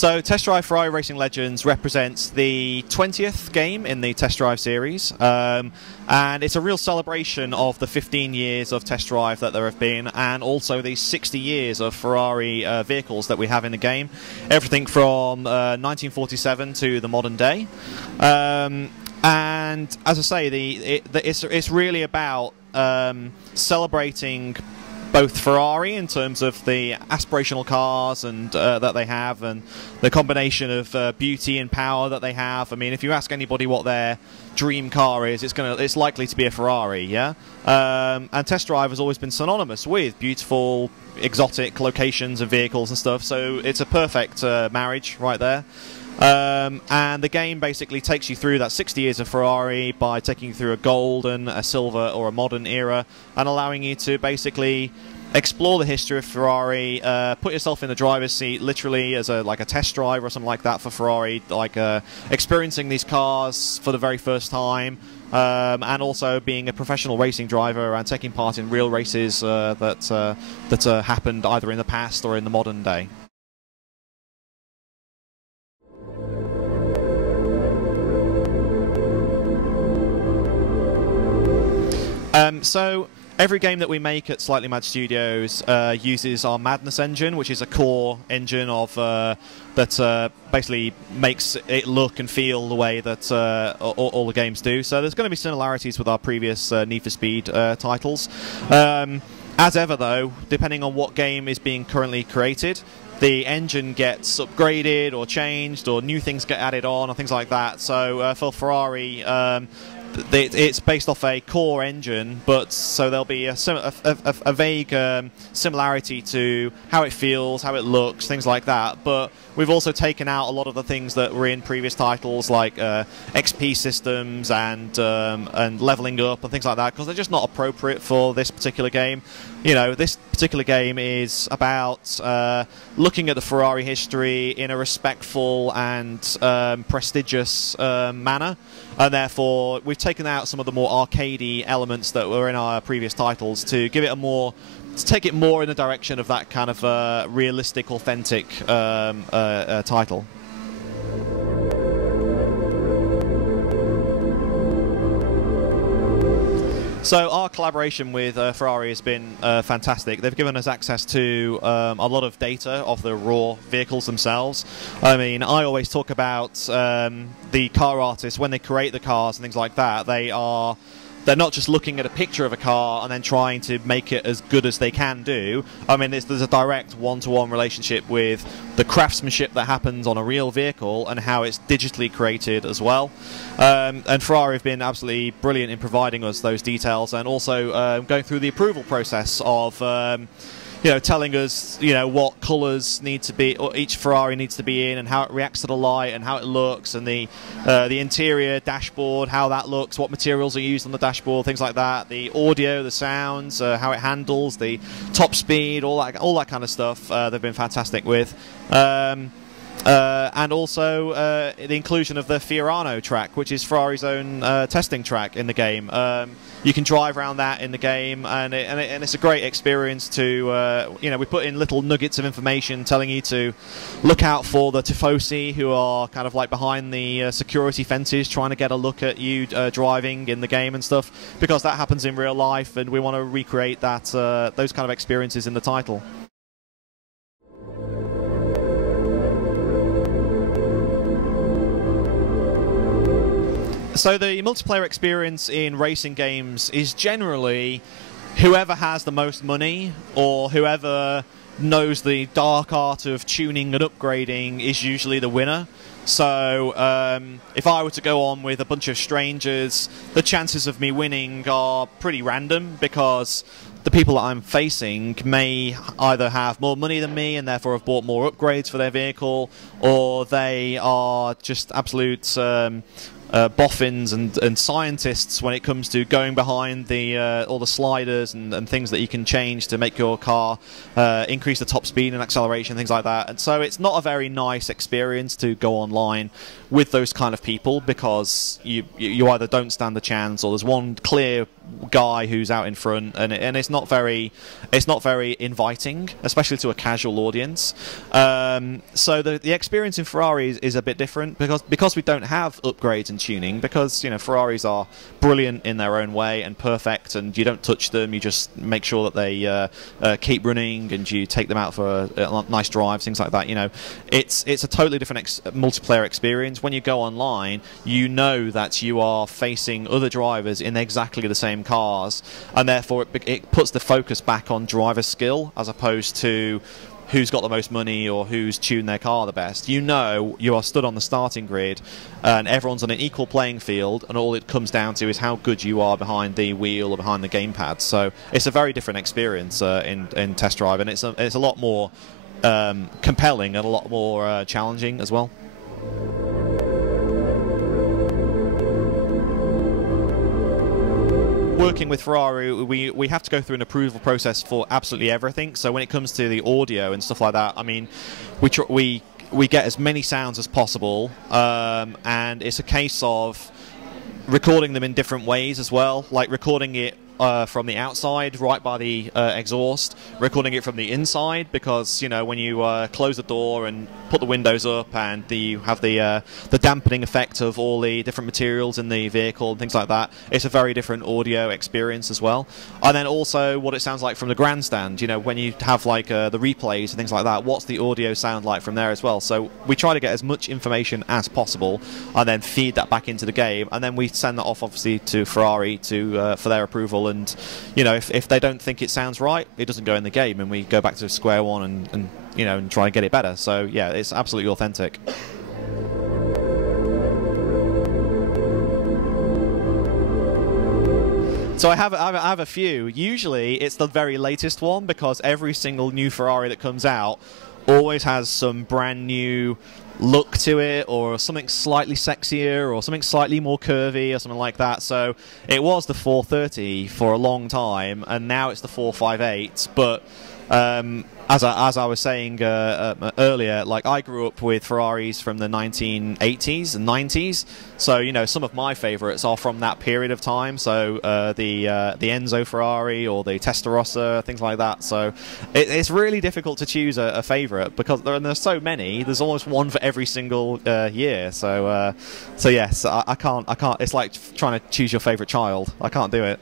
So Test Drive Ferrari Racing Legends represents the 20th game in the Test Drive series, and it's a real celebration of the 15 years of Test Drive that there have been, and also the 60 years of Ferrari vehicles that we have in the game. Everything from 1947 to the modern day. And as I say, it's really about celebrating both Ferrari in terms of the aspirational cars and that they have, and the combination of beauty and power that they have. I mean, if you ask anybody what their dream car is, it's likely to be a Ferrari, yeah. And Test Drive has always been synonymous with beautiful, exotic locations and vehicles and stuff. So it's a perfect marriage right there. And the game basically takes you through that 60 years of Ferrari by taking you through a golden, a silver, or a modern era, and allowing you to basically explore the history of Ferrari, put yourself in the driver's seat, literally as like a test drive or something like that for Ferrari, like experiencing these cars for the very first time, and also being a professional racing driver and taking part in real races that happened either in the past or in the modern day. So every game that we make at Slightly Mad Studios uses our Madness engine, which is a core engine of that basically makes it look and feel the way that all the games do. So there's going to be similarities with our previous Need for Speed titles. As ever, though, depending on what game is being currently created, the engine gets upgraded or changed, or new things get added on, or things like that. So for Ferrari, it's based off a core engine, but so there'll be a vague similarity to how it feels, how it looks, things like that. But we've also taken out a lot of the things that were in previous titles, like XP systems and leveling up and things like that, because they're just not appropriate for this particular game. You know, this particular game is about looking at the Ferrari history in a respectful and prestigious manner, and therefore we've taken out some of the more arcadey elements that were in our previous titles to give it to take it more in the direction of that kind of realistic, authentic title. So our collaboration with Ferrari has been fantastic. They've given us access to a lot of data of the raw vehicles themselves. I mean, I always talk about the car artists, when they create the cars and things like that, they're not just looking at a picture of a car and then trying to make it as good as they can do. I mean, there's a direct one-to-one relationship with the craftsmanship that happens on a real vehicle and how it's digitally created as well. And Ferrari have been absolutely brilliant in providing us those details, and also going through the approval process of telling us, what colours need to be, or each Ferrari needs to be in, and how it reacts to the light, and how it looks, and the interior dashboard, how that looks, what materials are used on the dashboard, things like that. The audio, the sounds, how it handles, the top speed, all that kind of stuff. They've been fantastic with. And also the inclusion of the Fiorano track, which is Ferrari's own testing track in the game. You can drive around that in the game, and it's a great experience to, we put in little nuggets of information telling you to look out for the Tifosi, who are kind of like behind the security fences trying to get a look at you driving in the game and stuff, because that happens in real life, and we want to recreate that those kind of experiences in the title. So the multiplayer experience in racing games is generally whoever has the most money, or whoever knows the dark art of tuning and upgrading is usually the winner. So if I were to go on with a bunch of strangers, the chances of me winning are pretty random, because the people that I'm facing may either have more money than me and therefore have bought more upgrades for their vehicle, or they are just absolute boffins and scientists when it comes to going behind all the sliders and things that you can change to make your car increase the top speed and acceleration, things like that. And so it's not a very nice experience to go online with those kind of people, because you either don't stand the chance, or there's one clear guy who's out in front, and it's not very inviting, especially to a casual audience. So the experience in Ferrari is a bit different because we don't have upgrades and tuning, because Ferraris are brilliant in their own way and perfect, and you don't touch them, you just make sure that they keep running, and you take them out for a nice drive, things like that. It's a totally different multiplayer experience. When you go online, you know that you are facing other drivers in exactly the same cars, and therefore it puts the focus back on driver skill as opposed to who's got the most money or who's tuned their car the best. You are stood on the starting grid, and everyone's on an equal playing field, and all it comes down to is how good you are behind the wheel or behind the gamepad. So it's a very different experience in test drive, and it's a lot more compelling and a lot more challenging as well. Working with Ferrari, we have to go through an approval process for absolutely everything. So when it comes to the audio and stuff like that, I mean, we get as many sounds as possible, and it's a case of recording them in different ways as well, like recording it from the outside, right by the exhaust, recording it from the inside, because when you close the door and put the windows up, and you have the dampening effect of all the different materials in the vehicle and things like that, it's a very different audio experience as well. And then also what it sounds like from the grandstand, when you have like the replays and things like that, what's the audio sound like from there as well. So we try to get as much information as possible and then feed that back into the game, and then we send that off obviously to Ferrari for their approval. And if they don't think it sounds right, it doesn't go in the game, and we go back to square one and try and get it better. So yeah, it's absolutely authentic. So I have a few. Usually it's the very latest one, because every single new Ferrari that comes out always has some brand new look to it, or something slightly sexier, or something slightly more curvy, or something like that. So it was the 430 for a long time, and now it's the 458. But as I was saying earlier, like, I grew up with Ferraris from the 1980s and 90s, so some of my favourites are from that period of time. So the Enzo Ferrari or the Testarossa, things like that. So it's really difficult to choose a favourite, because there's so many. There's almost one for every single year. So yes, I can't. It's like trying to choose your favourite child. I can't do it.